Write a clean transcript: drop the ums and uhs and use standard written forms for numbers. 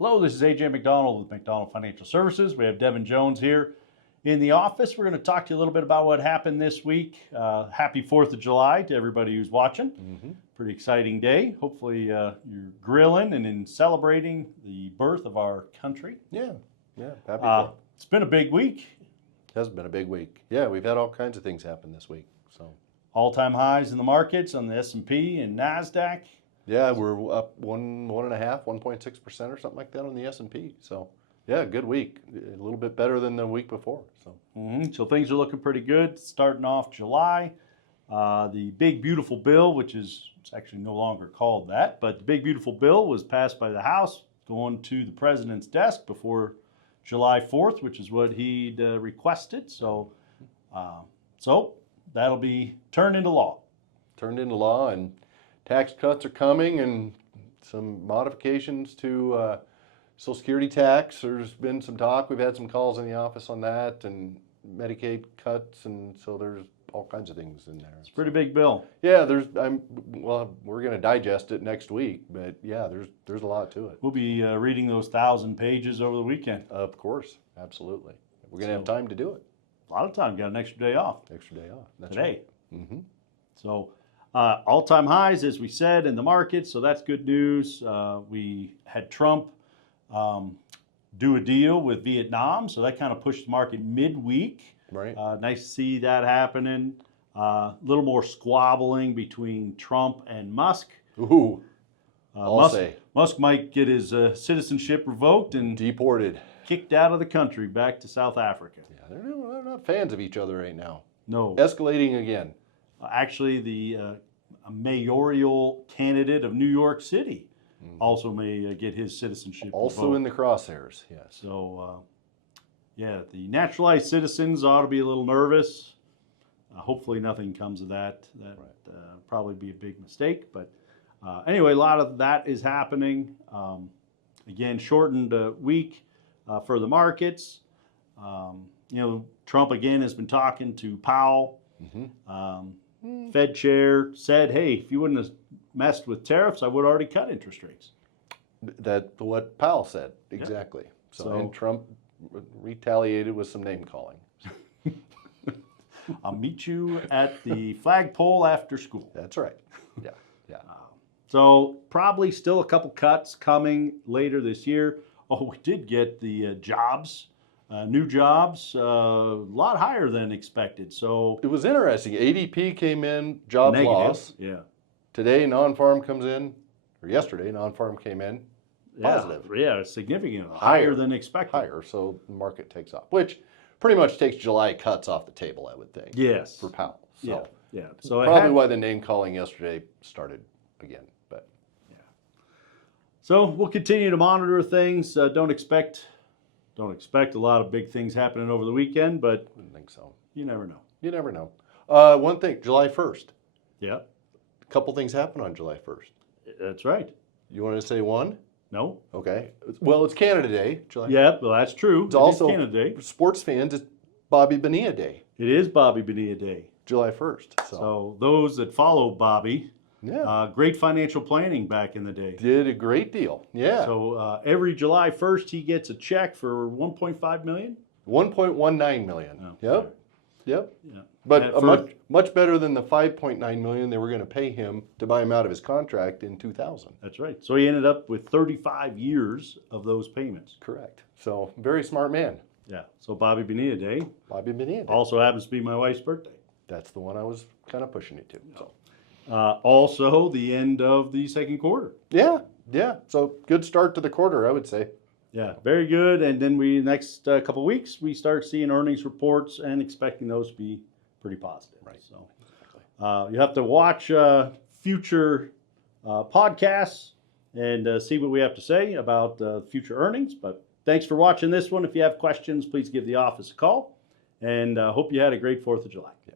Hello, this is AJ Macdonald with Macdonald Financial Services. We have Devin Jones here in the office. We're going to talk to you a little bit about what happened this week. Happy 4th of July to everybody who's watching. Pretty exciting day. Hopefully you're grilling and celebrating the birth of our country. Yeah, happy for it. It's been a big week. It has been a big week. Yeah, we've had all kinds of things happen this week. So all-time highs in the markets on the S&P and Nasdaq. Yeah, we're up 1.6% or something like that on the S&P. So yeah, good week. A little bit better than the week before. So So things are looking pretty good. Starting off July, the big beautiful bill, which is it's actually no longer called that, but the big beautiful bill was passed by the House, going to the president's desk before July 4th, which is what he'd requested. So that'll be turned into law. Turned into law, and tax cuts are coming, and some modifications to Social Security tax. There's been some talk. We've had some calls in the office on that, and Medicaid cuts, and so there's all kinds of things in there. It's a pretty big bill. Yeah, we're going to digest it next week, but yeah, there's a lot to it. We'll be reading those 1,000 pages over the weekend. Of course, absolutely. We're going to have time to do it. A lot of time. Got an extra day off. Extra day off. That's today. Right. So all-time highs, as we said, in the market. So that's good news. We had Trump do a deal with Vietnam, so that kind of pushed the market midweek. Right. Nice to see that happening. A little more squabbling between Trump and Musk. Ooh. I'll Musk might get his citizenship revoked and deported, kicked out of the country back to South Africa. Yeah, they're not fans of each other right now. No. Escalating again. Actually, the mayoral candidate of New York City also may get his citizenship also revoked. In the crosshairs, yes. So, yeah, the naturalized citizens ought to be a little nervous. Hopefully nothing comes of that. That would probably be a big mistake. But anyway, a lot of that is happening. Again, shortened week for the markets. Trump again has been talking to Powell. Fed chair said, hey, if you wouldn't have messed with tariffs, I would have already cut interest rates. That's what Powell said, exactly. Yep. So and Trump retaliated with some name calling. I'll meet you at the flagpole after school. That's right. Yeah. So probably still a couple cuts coming later this year. Oh, we did get the jobs. New jobs, a lot higher than expected. So it was interesting. ADP came in, jobs negative. Loss. Yeah. Today, non-farm comes in, or yesterday, non-farm came in, positive. Yeah, significant, higher than expected. Higher, so the market takes off, which pretty much takes July cuts off the table, I would think. Yes. For Powell. So yeah. So probably why the name calling yesterday started again. But yeah. So we'll continue to monitor things. Don't expect a lot of big things happening over the weekend, but I don't think so. You never know. You never know. One thing, July 1st. Yeah. A couple things happen on July 1st. That's right. You want to say one? No. Okay. Well, it's Canada Day. July. Yeah, well, that's true. It's also Canada Day. For sports fans, it's Bobby Bonilla Day. It is Bobby Bonilla Day. July 1st. So those that follow Bobby, yeah, great financial planning back in the day. Did a great deal. Yeah. So every July 1st, he gets a check for $1.5 million? $1.19 million. Oh, yep. Right. Yep. Yeah. But much better than the $5.9 million they were going to pay him to buy him out of his contract in 2000. That's right. So he ended up with 35 years of those payments. Correct. So very smart man. Yeah. So Bobby Bonilla Day. Bobby Bonilla Day. Also happens to be my wife's birthday. That's the one I was kind of pushing it to. So. Also the end of the second quarter. Yeah. So good start to the quarter, I would say. Yeah, very good. And then next couple of weeks, we start seeing earnings reports and expecting those to be pretty positive. Right. So you have to watch future podcasts and see what we have to say about future earnings. But thanks for watching this one. If you have questions, please give the office a call. And hope you had a great 4th of July. Yeah.